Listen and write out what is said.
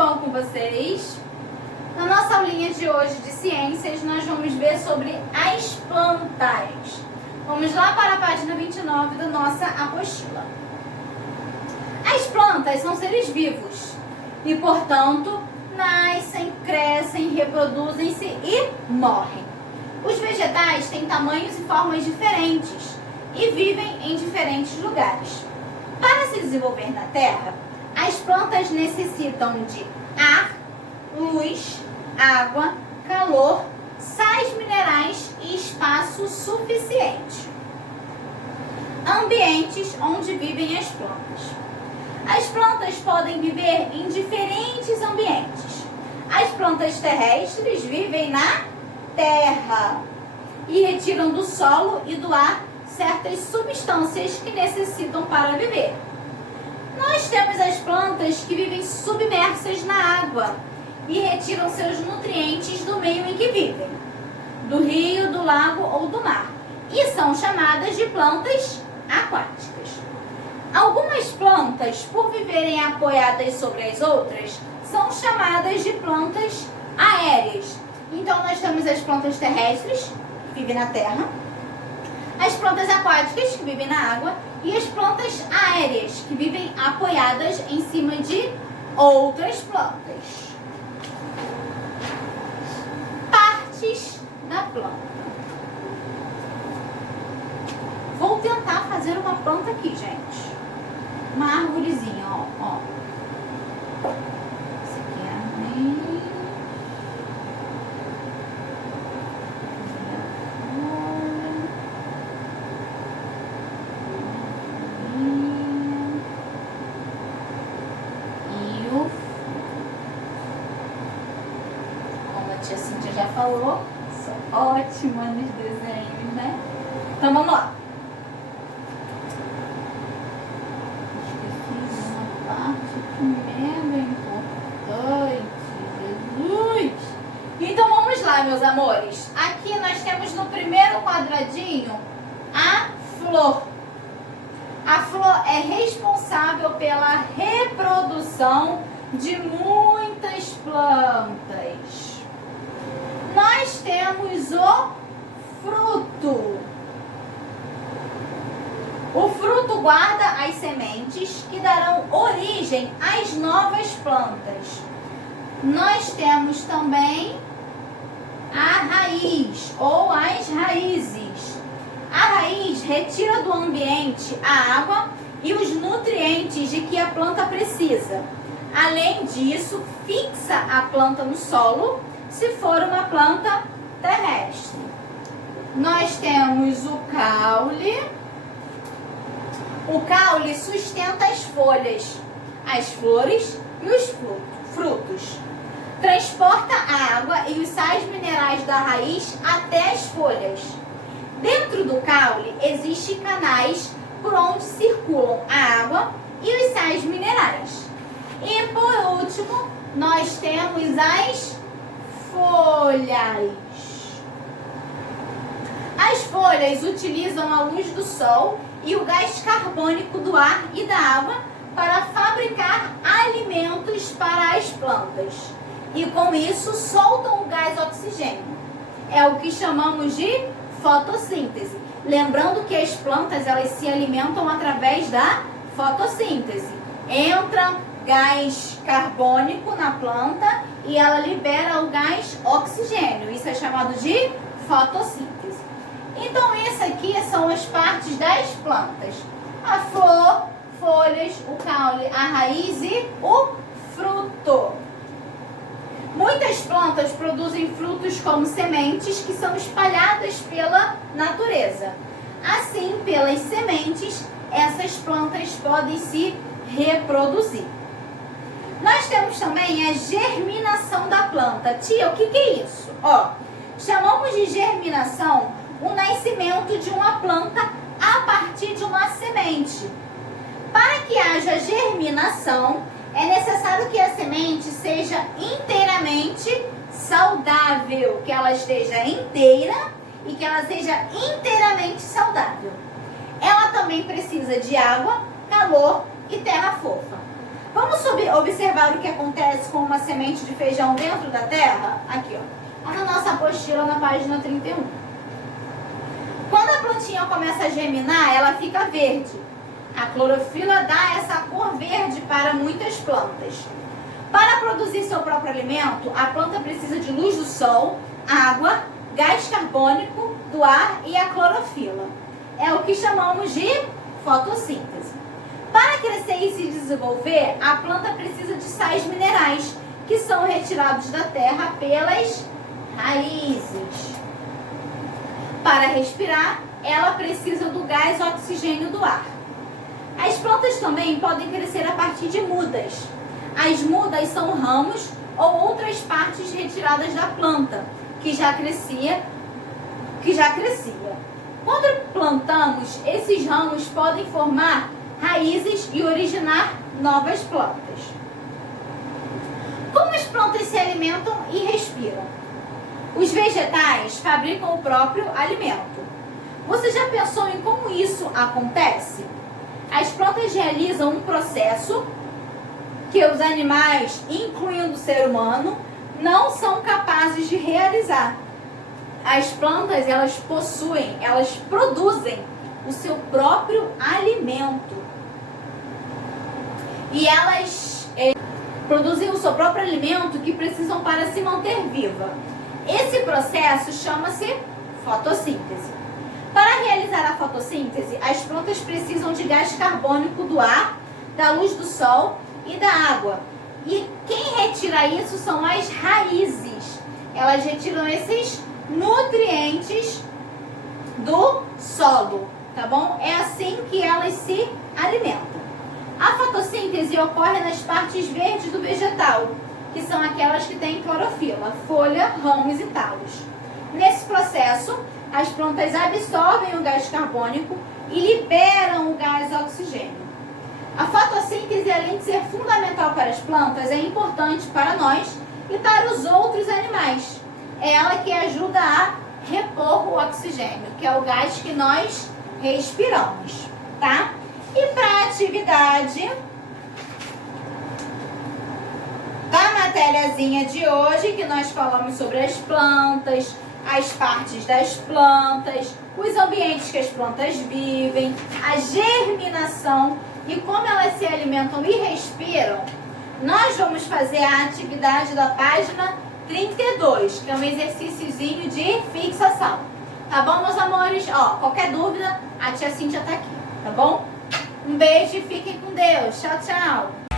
bom com vocês? Na nossa aulinha de hoje de ciências, nós vamos ver sobre as plantas. Vamos lá para a página 29 da nossa apostila. As plantas são seres vivos e, portanto, nascem, crescem, reproduzem-se e morrem. Os vegetais têm tamanhos e formas diferentes e vivem em diferentes lugares. Para se desenvolver na Terra, as plantas necessitam de ar, luz, água, calor, sais minerais e espaço suficiente. Ambientes onde vivem as plantas. As plantas podem viver em diferentes ambientes. As plantas terrestres vivem na terra e retiram do solo e do ar certas substâncias que necessitam para viver. Nós temos as plantas que vivem submersas na água e retiram seus nutrientes do meio em que vivem, do rio, do lago ou do mar, e são chamadas de plantas aquáticas. Algumas plantas, por viverem apoiadas sobre as outras, são chamadas de plantas aéreas. Então nós temos as plantas terrestres, que vivem na terra, as plantas aquáticas, que vivem na água, e as plantas aéreas, que vivem apoiadas em cima de outras plantas. Partes da planta. Vou tentar fazer uma planta aqui, gente. Uma árvorezinha, ó. Esse aqui é a raiz. A Cíntia já falou, sou ótima nos desenhos, né? Então vamos lá. Esqueci uma parte que mega importante, Jesus! Então vamos lá, meus amores. Aqui nós temos no primeiro quadradinho a flor. A flor é responsável pela reprodução de muitas plantas. Nós temos o fruto. O fruto guarda as sementes que darão origem às novas plantas. Nós temos também a raiz ou as raízes. A raiz retira do ambiente a água e os nutrientes de que a planta precisa. Além disso, fixa a planta no solo se for uma planta terrestre. Nós temos o caule. O caule sustenta as folhas, as flores e os frutos. Transporta a água e os sais minerais da raiz até as folhas. Dentro do caule existem canais por onde circulam a água e os sais minerais. E por último, nós temos as folhas. As folhas utilizam a luz do sol e o gás carbônico do ar e da água para fabricar alimentos para as plantas. E com isso soltam o gás oxigênio. É o que chamamos de fotossíntese. Lembrando que as plantas elas se alimentam através da fotossíntese. Entra gás carbônico na planta e ela libera o gás oxigênio. Isso é chamado de fotossíntese. Então, isso aqui são as partes das plantas. A flor, folhas, o caule, a raiz e o fruto. Muitas plantas produzem frutos como sementes que são espalhadas pela natureza. Assim, pelas sementes, essas plantas podem se reproduzir. Nós temos também a germinação da planta. Tia, o que é isso? Chamamos de germinação o nascimento de uma planta a partir de uma semente. Para que haja germinação, é necessário que a semente seja inteiramente saudável, que ela esteja inteira e que ela seja inteiramente saudável. Ela também precisa de água, calor e terra fofa. Vamos observar o que acontece com uma semente de feijão dentro da terra? Aqui, ó. Na nossa apostila, na página 31. Quando a plantinha começa a germinar, ela fica verde. A clorofila dá essa cor verde para muitas plantas. Para produzir seu próprio alimento, a planta precisa de luz do sol, água, gás carbônico do ar e a clorofila. É o que chamamos de fotossíntese. Para crescer e se desenvolver, a planta precisa de sais minerais, que são retirados da terra pelas raízes. Para respirar, ela precisa do gás oxigênio do ar. As plantas também podem crescer a partir de mudas. As mudas são ramos ou outras partes retiradas da planta, que já crescia. Quando plantamos, esses ramos podem formar raízes e originar novas plantas. Como as plantas se alimentam e respiram? Os vegetais fabricam o próprio alimento. Você já pensou em como isso acontece? As plantas realizam um processo que os animais, incluindo o ser humano, não são capazes de realizar. As plantas, elas produzem o seu próprio alimento. E elas produzem o seu próprio alimento que precisam para se manter viva. Esse processo chama-se fotossíntese. Para realizar a fotossíntese, as plantas precisam de gás carbônico do ar, da luz do sol e da água. E quem retira isso são as raízes. Elas retiram esses nutrientes do solo, tá bom? É assim que elas se alimentam. A fotossíntese ocorre nas partes verdes do vegetal, que são aquelas que têm clorofila, folha, ramos e talos. Nesse processo, as plantas absorvem o gás carbônico e liberam o gás oxigênio. A fotossíntese, além de ser fundamental para as plantas, é importante para nós e para os outros animais. É ela que ajuda a repor o oxigênio, que é o gás que nós respiramos, tá? E para a atividade da matériazinha de hoje, que nós falamos sobre as plantas, as partes das plantas, os ambientes que as plantas vivem, a germinação e como elas se alimentam e respiram, nós vamos fazer a atividade da página 32, que é um exercíciozinho de fixação. Tá bom, meus amores? Ó, qualquer dúvida, a tia Cíntia tá aqui, tá bom? Um beijo e fiquem com Deus. Tchau, tchau.